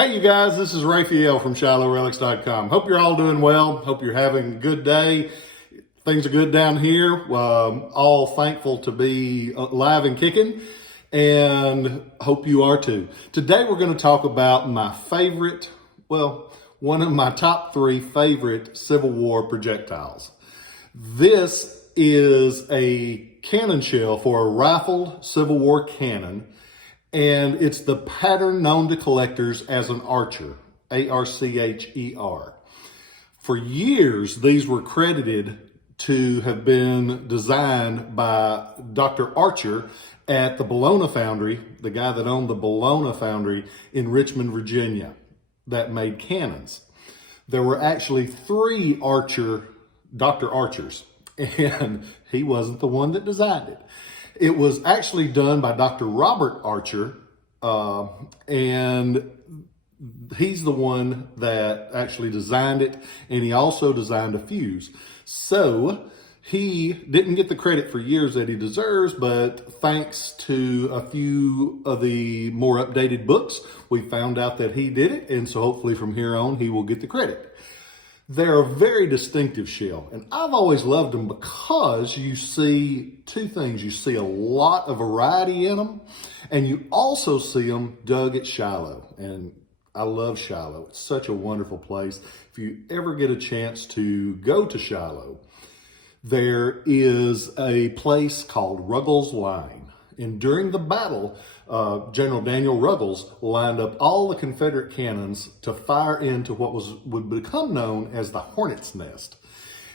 Hey you guys, this is Rafael from ShilohRelics.com. Hope you're all doing well. Hope you're having a good day. Things are good down here. All thankful to be alive and kicking, and hope you are too. Today we're going to talk about my favorite, one of my top 3 favorite Civil War projectiles. This is a cannon shell for a rifled Civil War cannon. And it's the pattern known to collectors as an Archer, A-R-C-H-E-R. For years, these were credited to have been designed by Dr. Archer at the Bologna Foundry, the guy that owned the Bologna Foundry in Richmond, Virginia, that made cannons. There were actually 3 Dr. Archers, and he wasn't the one that designed it. It was actually done by Dr. Robert Archer, and he's the one that actually designed it, and he also designed a fuse. So he didn't get the credit for years that he deserves, but thanks to a few of the more updated books, we found out that he did it, and so hopefully from here on he will get the credit. They're a very distinctive shell, and I've always loved them because you see 2 things. You see a lot of variety in them, and you also see them dug at Shiloh. And I love Shiloh. It's such a wonderful place. If you ever get a chance to go to Shiloh, there is a place called Ruggles Line. And during the battle, General Daniel Ruggles lined up all the Confederate cannons to fire into what would become known as the Hornet's Nest.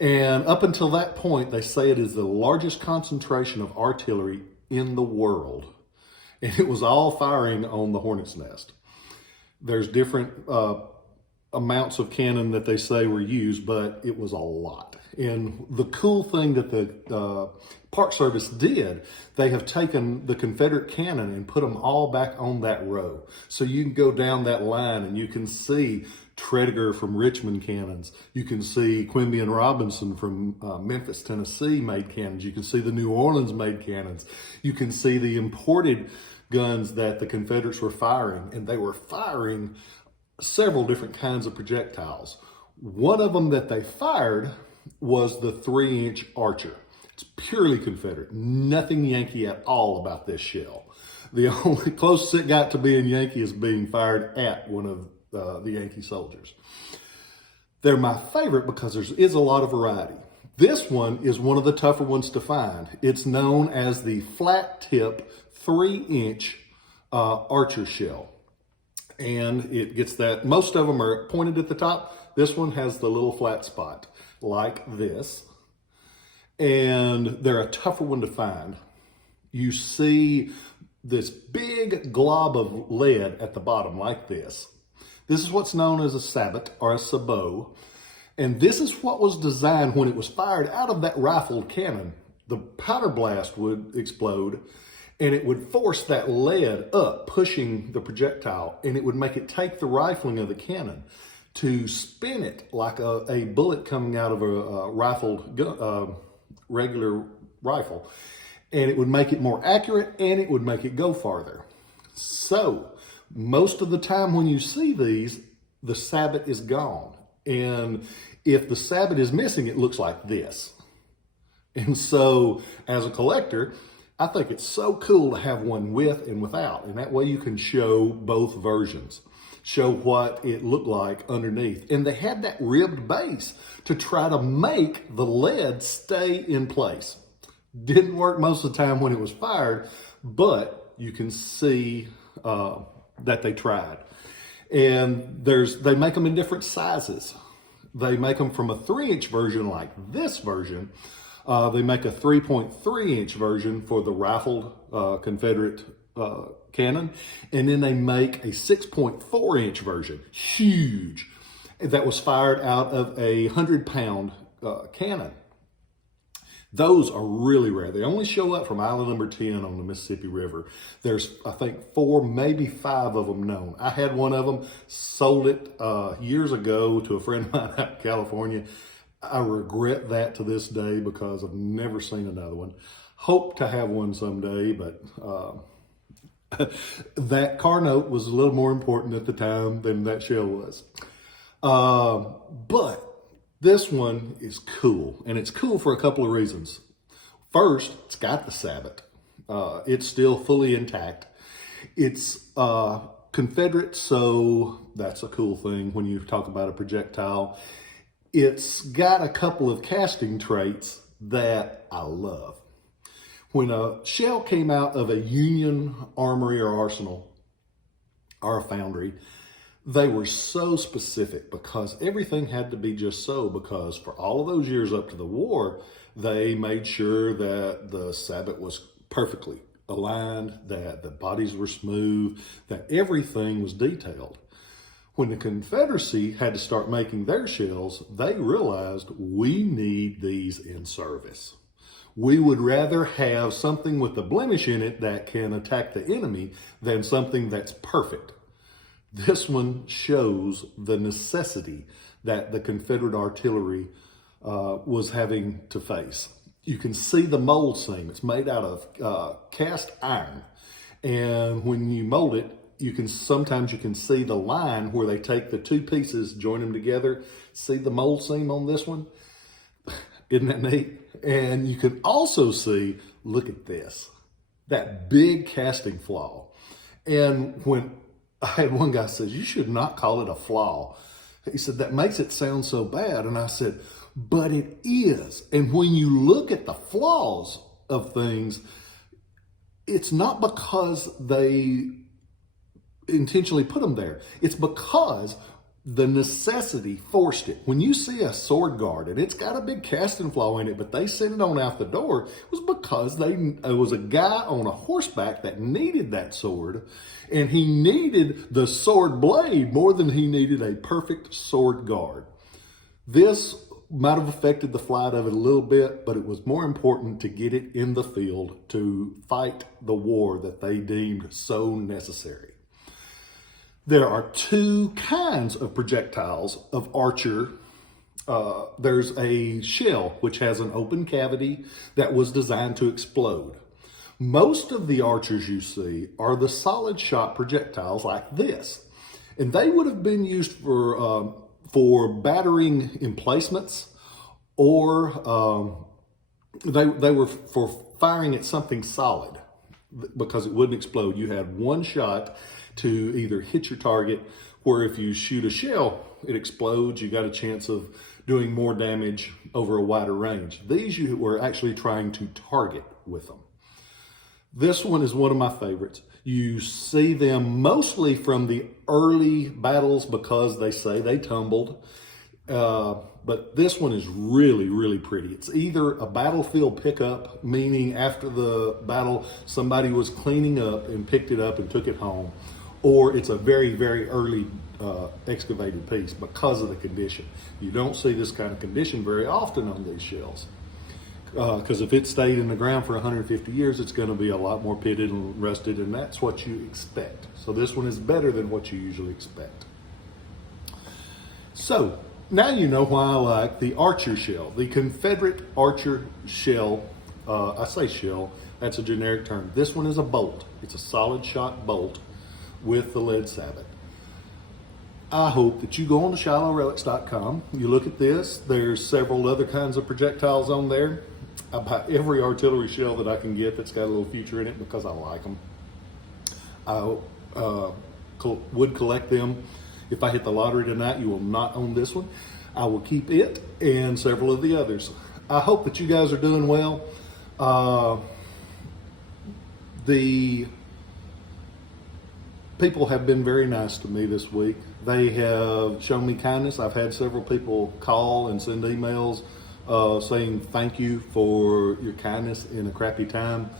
And up until that point, they say it is the largest concentration of artillery in the world. And it was all firing on the Hornet's Nest. There's different amounts of cannon that they say were used, but it was a lot. And the cool thing that the Park Service did, they have taken the Confederate cannon and put them all back on that row. So you can go down that line and you can see Tredegar from Richmond cannons. You can see Quimby and Robinson from Memphis, Tennessee made cannons. You can see the New Orleans made cannons. You can see the imported guns that the Confederates were firing, and they were firing several different kinds of projectiles. One of them that they fired was the 3-inch Archer. It's purely Confederate, nothing Yankee at all about this shell. The only closest it got to being Yankee is being fired at one of the Yankee soldiers. They're my favorite because there is a lot of variety. This one is one of the tougher ones to find. It's known as the flat tip 3-inch Archer shell. And it gets that, most of them are pointed at the top. This one has the little flat spot like this. And they're a tougher one to find. You see this big glob of lead at the bottom like this. This is what's known as a sabot or a sabot. And this is what was designed when it was fired out of that rifled cannon. The powder blast would explode and it would force that lead up, pushing the projectile, and it would make it take the rifling of the cannon to spin it like a bullet coming out of a rifled regular rifle. And it would make it more accurate, and it would make it go farther. So most of the time when you see these, the sabot is gone. And if the sabot is missing, it looks like this. And so as a collector, I think it's so cool to have one with and without, and that way you can show both versions, show what it looked like underneath. And they had that ribbed base to try to make the lead stay in place. Didn't work most of the time when it was fired, but you can see that they tried. And they make them in different sizes. They make them from a 3-inch version like this version. They make a 3.3-inch version for the rifled Confederate cannon, and then they make a 6.4-inch version, huge, that was fired out of a 100-pound cannon. Those are really rare. They only show up from island number 10 on the Mississippi River. There's, I think, 4, maybe 5 of them known. I had one of them, sold it years ago to a friend of mine out in California. I regret that to this day because I've never seen another one. Hope to have one someday, but That car note was a little more important at the time than that shell was. But this one is cool, and it's cool for a couple of reasons. First, it's got the sabot. It's still fully intact. It's Confederate, so that's a cool thing when you talk about a projectile. It's got a couple of casting traits that I love. When a shell came out of a Union armory or arsenal or a foundry, they were so specific because everything had to be just so, because for all of those years up to the war, they made sure that the sabot was perfectly aligned, that the bodies were smooth, that everything was detailed. When the Confederacy had to start making their shells, they realized we need these in service. We would rather have something with a blemish in it that can attack the enemy than something that's perfect. This one shows the necessity that the Confederate artillery was having to face. You can see the mold seam. It's made out of cast iron. And when you mold it, sometimes you can see the line where they take the two pieces, join them together. See the mold seam on this one? Isn't that neat? And you can also see, look at this, that big casting flaw. And when I had one guy says, you should not call it a flaw. He said, that makes it sound so bad. And I said, but it is. And when you look at the flaws of things, it's not because they intentionally put them there. It's because the necessity forced it. When you see a sword guard and it's got a big casting flaw in it, but they sent it on out the door, it was because it was a guy on a horseback that needed that sword, and he needed the sword blade more than he needed a perfect sword guard. This might have affected the flight of it a little bit, but it was more important to get it in the field to fight the war that they deemed so necessary. There are two kinds of projectiles of archer. There's a shell, which has an open cavity that was designed to explode. Most of the archers you see are the solid shot projectiles like this. And they would have been used for battering emplacements, or they were for firing at something solid because it wouldn't explode. You had one shot to either hit your target, where if you shoot a shell, it explodes. You got a chance of doing more damage over a wider range. These you were actually trying to target with them. This one is one of my favorites. You see them mostly from the early battles because they say they tumbled. But this one is really, really pretty. It's either a battlefield pickup, meaning after the battle, somebody was cleaning up and picked it up and took it home, or it's a very, very early excavated piece because of the condition. You don't see this kind of condition very often on these shells. Because if it stayed in the ground for 150 years, it's going to be a lot more pitted and rusted, and that's what you expect. So this one is better than what you usually expect. So now you know why I like the archer shell, the Confederate archer shell. I say shell, that's a generic term. This one is a bolt. It's a solid shot bolt with the lead sabot. I hope that you go on to ShilohRelics.com. You look at this. There's several other kinds of projectiles on there. I buy every artillery shell that I can get that's got a little future in it because I like them. I would collect them. If I hit the lottery tonight, you will not own this one. I will keep it and several of the others. I hope that you guys are doing well. The people have been very nice to me this week. They have shown me kindness. I've had several people call and send emails saying thank you for your kindness in a crappy time.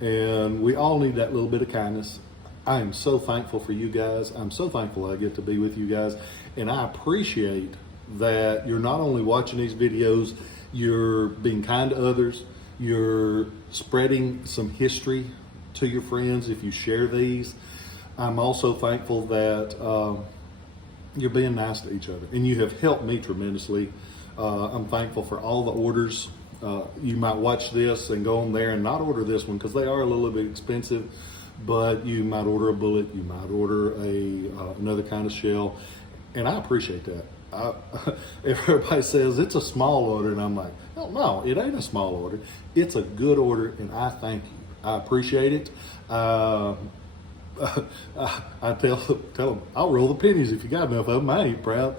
And we all need that little bit of kindness. I am so thankful for you guys. I'm so thankful I get to be with you guys. And I appreciate that you're not only watching these videos, you're being kind to others, you're spreading some history to your friends if you share these. I'm also thankful that you're being nice to each other, and you have helped me tremendously. I'm thankful for all the orders. You might watch this and go on there and not order this one because they are a little bit expensive, but you might order a bullet, you might order another kind of shell, and I appreciate that. If everybody says it's a small order, and I'm like, oh, no, it ain't a small order. It's a good order, and I thank you. I appreciate it. I tell them, I'll roll the pennies if you got enough of them. I ain't proud.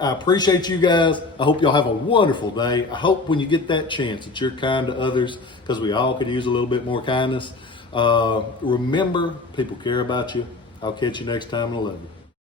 I appreciate you guys. I hope y'all have a wonderful day. I hope when you get that chance that you're kind to others, because we all could use a little bit more kindness. Remember, people care about you. I'll catch you next time, and I love you.